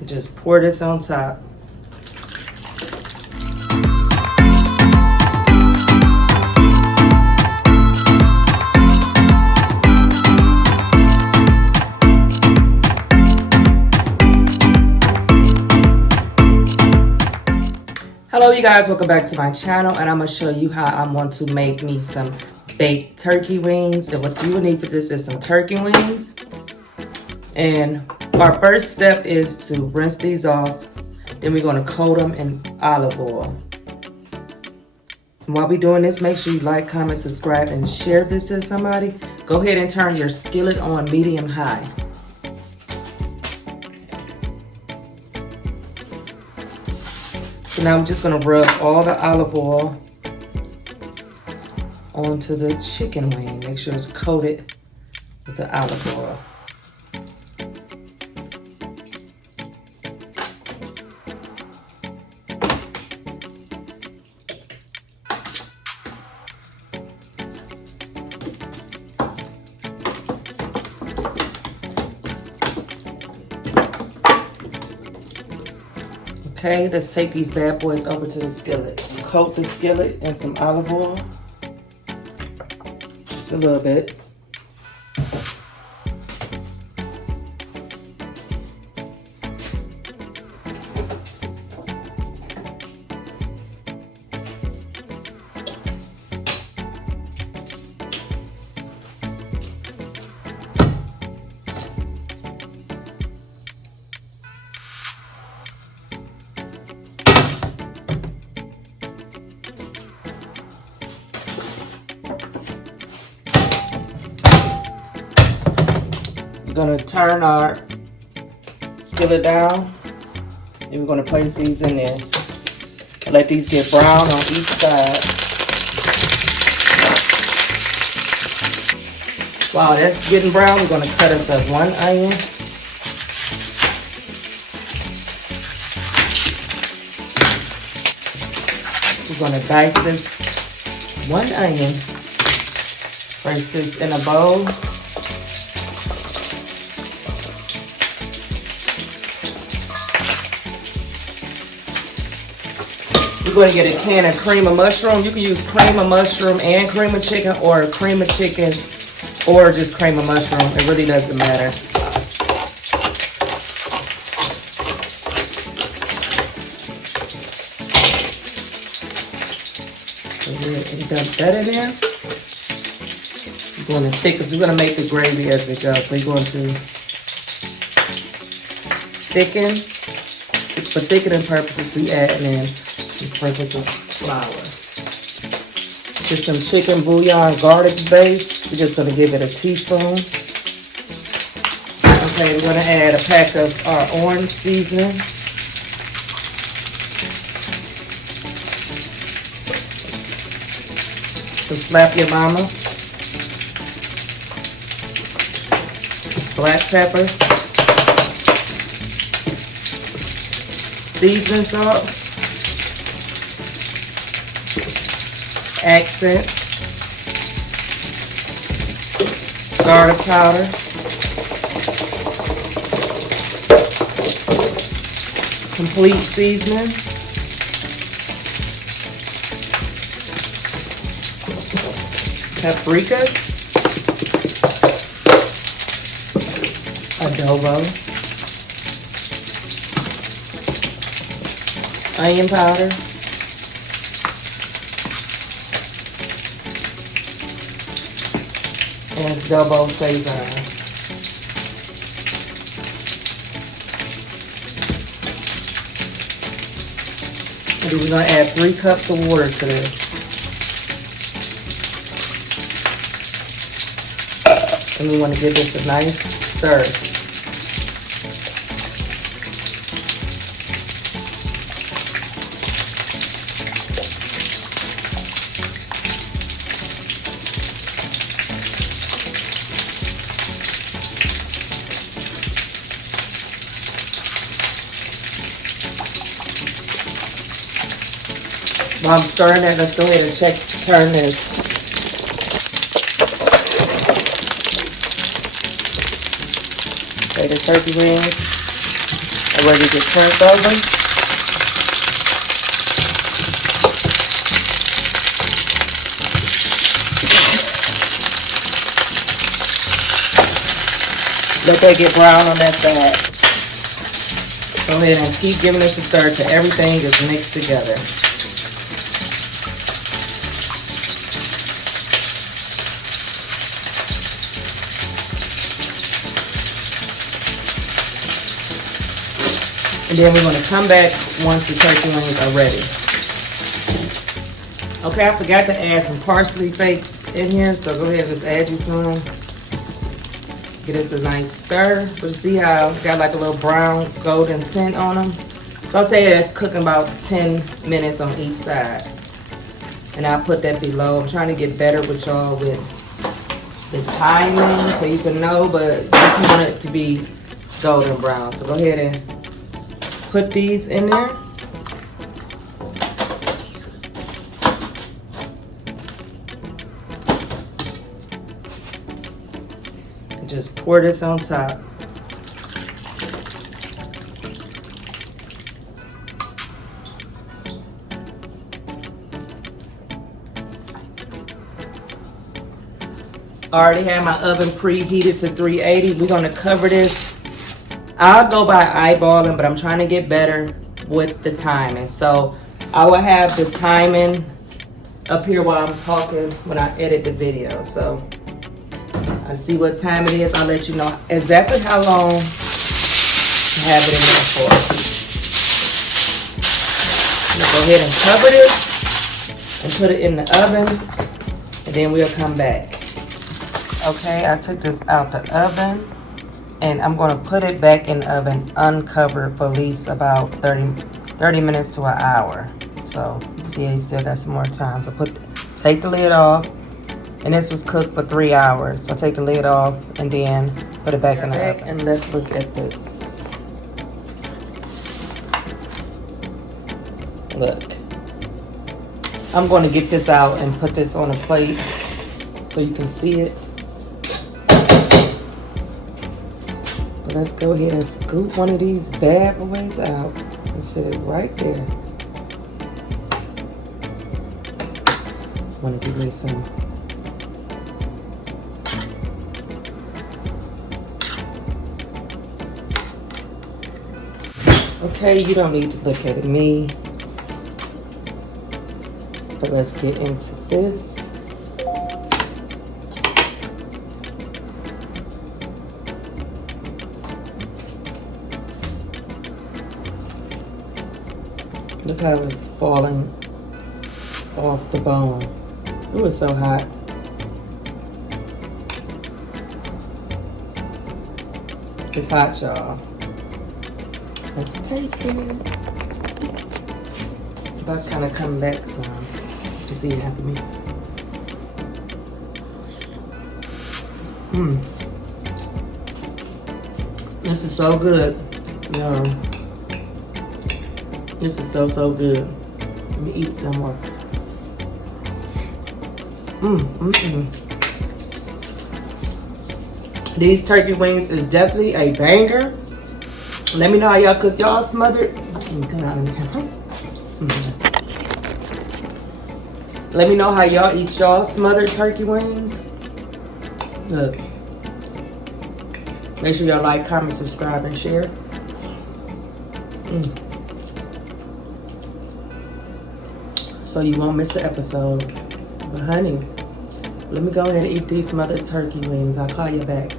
And just pour this on top. Hello you guys, welcome back to my channel, and I'm going to show you how I'm going to make me some baked turkey wings. And what you will need for this is some turkey wings. And our first step is to rinse these off. Then we're going to coat them in olive oil. And while we're doing this, make sure you like, comment, subscribe, and share this to somebody. Go ahead and turn your skillet on medium high. So now I'm just going to rub all the olive oil onto the chicken wing. Make sure it's coated with the olive oil. Okay, let's take these bad boys over to the skillet. Coat the skillet in some olive oil. Just a little bit. We're going to turn our skillet down, and we're going to place these in there. Let these get brown on each side. While that's getting brown, we're going to cut us up one onion. We're going to dice this one onion. Place this in a bowl. We're going to get a can of cream of mushroom. You can use cream of mushroom and cream of chicken, or cream of chicken or just cream of mushroom. It really doesn't matter. So we dump that in there. We're going to thicken. We're going to make the gravy as we go. So you're going to thicken. For thickening purposes, we add in sprinkle of flour. Just some chicken bouillon garlic base. We're just going to give it a teaspoon. Okay, we're going to add a pack of our orange seasoning. Some Slap Your Mama. Black pepper. Seasoning salt. Accent, garlic powder, complete seasoning, paprika, adobo, onion powder, and double Sazon. And we're going to add 3 cups of water to this. And we want to give this a nice stir. While I'm stirring that, let's go ahead and turn this. Okay, the turkey wings are ready to get turned over. Let that get brown on that side. Go ahead and keep giving this a stir till everything is mixed together. And then we're going to come back once the turkey wings are ready. Okay, I forgot to add some parsley flakes in here, so go ahead and just add you some. Get us a nice stir. But you see how it's got like a little brown golden tint on them? So I'll say it's cooking about 10 minutes on each side. And I'll put that below. I'm trying to get better with y'all with the timing so you can know, but I just want it to be golden brown. So go ahead and put these in there. And just pour this on top. I already have my oven preheated to 380. We're gonna cover this. I'll go by eyeballing, but I'm trying to get better with the timing. So I will have the timing up here while I'm talking when I edit the video. So I see what time it is. I'll let you know exactly how long to have it in there for. Go ahead and cover this and put it in the oven, and then we'll come back. Okay, I took this out the oven. And I'm going to put it back in the oven uncovered for at least about 30 minutes to an hour. So you see you still got some more time. So take the lid off. And this was cooked for 3 hours. So take the lid off and then put it back in the oven. And let's look at this. Look. I'm going to get this out and put this on a plate so you can see it. Let's go ahead and scoop one of these bad boys out and set it right there. Want to give me some. Okay, you don't need to look at me. But let's get into this. Look how it's falling off the bone. It was so hot. It's hot, y'all. Let's taste it. But kind of come back some to see it after me. This is so good. This is so good. Let me eat some more. These turkey wings is definitely a banger. Let me know how y'all cook y'all smothered. Let me know how y'all eat y'all smothered turkey wings. Look. Make sure y'all like, comment, subscribe, and share. So you won't miss an episode. But honey, let me go ahead and eat these smothered turkey wings. I'll call you back.